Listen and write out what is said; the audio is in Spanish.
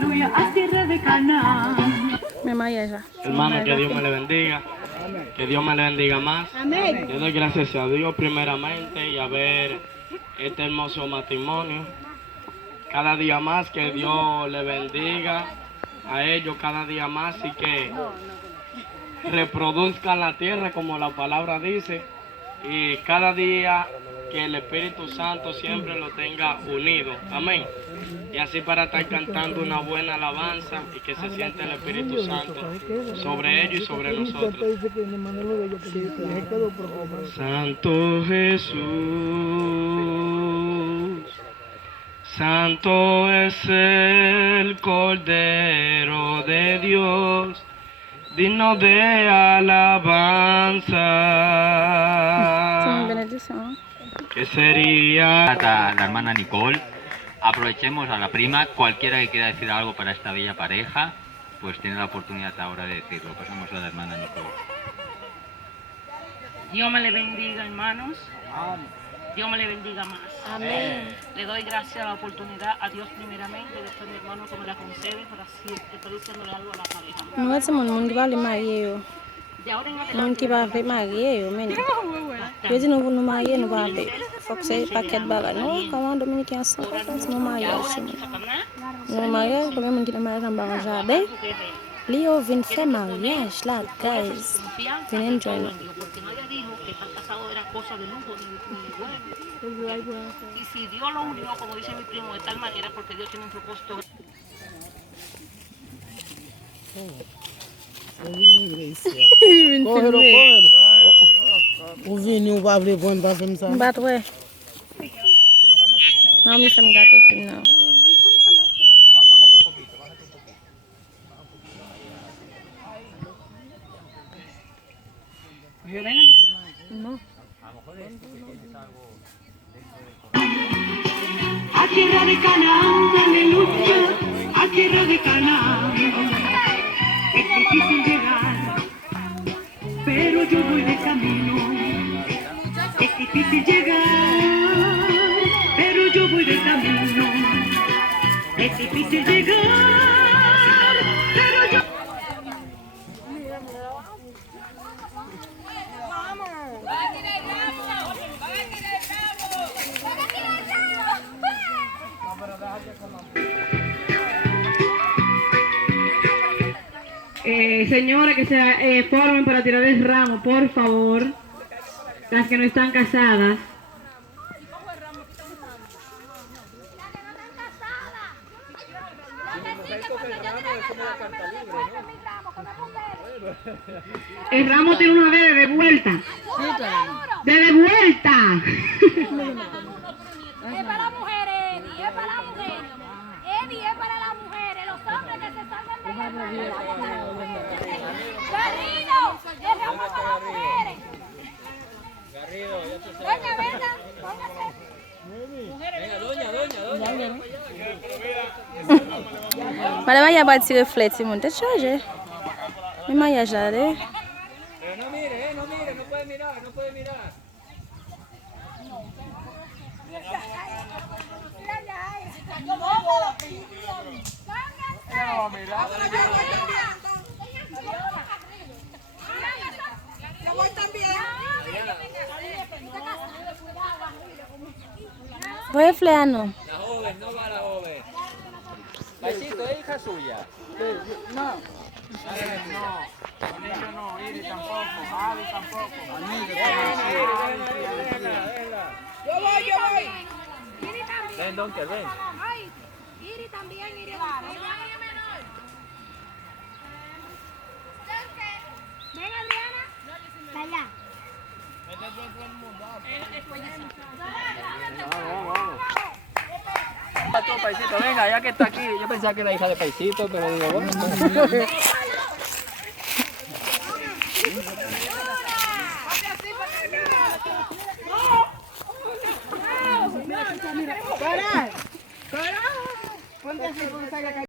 aleluya, a tierra de Canaán. Hermano, que Dios me le bendiga. Que Dios me le bendiga más. Amén. Le doy gracias a Dios primeramente y a ver este hermoso matrimonio. Cada día más que Dios le bendiga a ellos cada día más y que reproduzcan la tierra como la palabra dice. Y cada día que el Espíritu Santo siempre lo tenga unido. Amén. Y así para estar cantando una buena alabanza y que se sienta el Espíritu Santo sobre ellos y sobre nosotros. Santo Jesús, Santo es el Cordero de Dios, digno de alabanza. ¿Qué sería? La hermana Nicole. Aprovechemos a la prima, cualquiera que quiera decir algo para esta bella pareja, pues tiene la oportunidad ahora de decirlo. Pasamos a la hermana Nicole. Dios me le bendiga, hermanos. Dios me le bendiga más. Amén. Le doy gracias a la oportunidad, a Dios primeramente, después a mi hermano que me la concede, por así estoy diciéndole algo a la pareja. Não é semana mundo vale maio. De ahora en Mundo adelante, que vai ver maio, men. Eu de novo no maio não vai ver. Fox aí paquete baga. Não, calma, Dominique é só no maio assim. No maio, como é muito na maio também já bem. Leo vin faire mariage là, guys. Vin enjoy. porque nadie dijo que estar casado era cosa de lujo ni bueno. Y si Dios lo unió, como dice mi primo, de tal manera, porque Dios tiene un propósito. Cógelo, cógelo. O vinho vai abrir bom para ver sabe. But where? Não me fam gato film now. No. A tierra de Canaán, aleluya, a tierra de Canaán. Es difícil llegar, pero yo voy de camino. Es difícil llegar, pero yo voy de camino. Es difícil llegar, pero yo... Señores que se formen para tirar el ramo, por favor. Las que no están casadas. El ramo tiene una vez de vuelta. De vuelta. Es para las mujeres, Eddie, es para las mujeres. Eddie es para las mujeres, los hombres que se salgan de la Garrido, es ramo para las mujeres. Doña, venga, póngase. Mas vai abaixo se reflete muito, é charge. Me maia já, né? Pero no mire, no puede mirar, no puede mirar. Yo voy también. Voy a fleano. La joven, no va la joven. Paisito, ¿es hija suya? No. Con ella no, Iri tampoco, Javi tampoco. Yo voy. Iri también. Ven, Donker, ven. Ay, Iri también, Iri va. Ven, Adriana. Allá. Paisito, venga, ya que está aquí. Yo pensaba que era hija de Paisito, pero digo, bueno.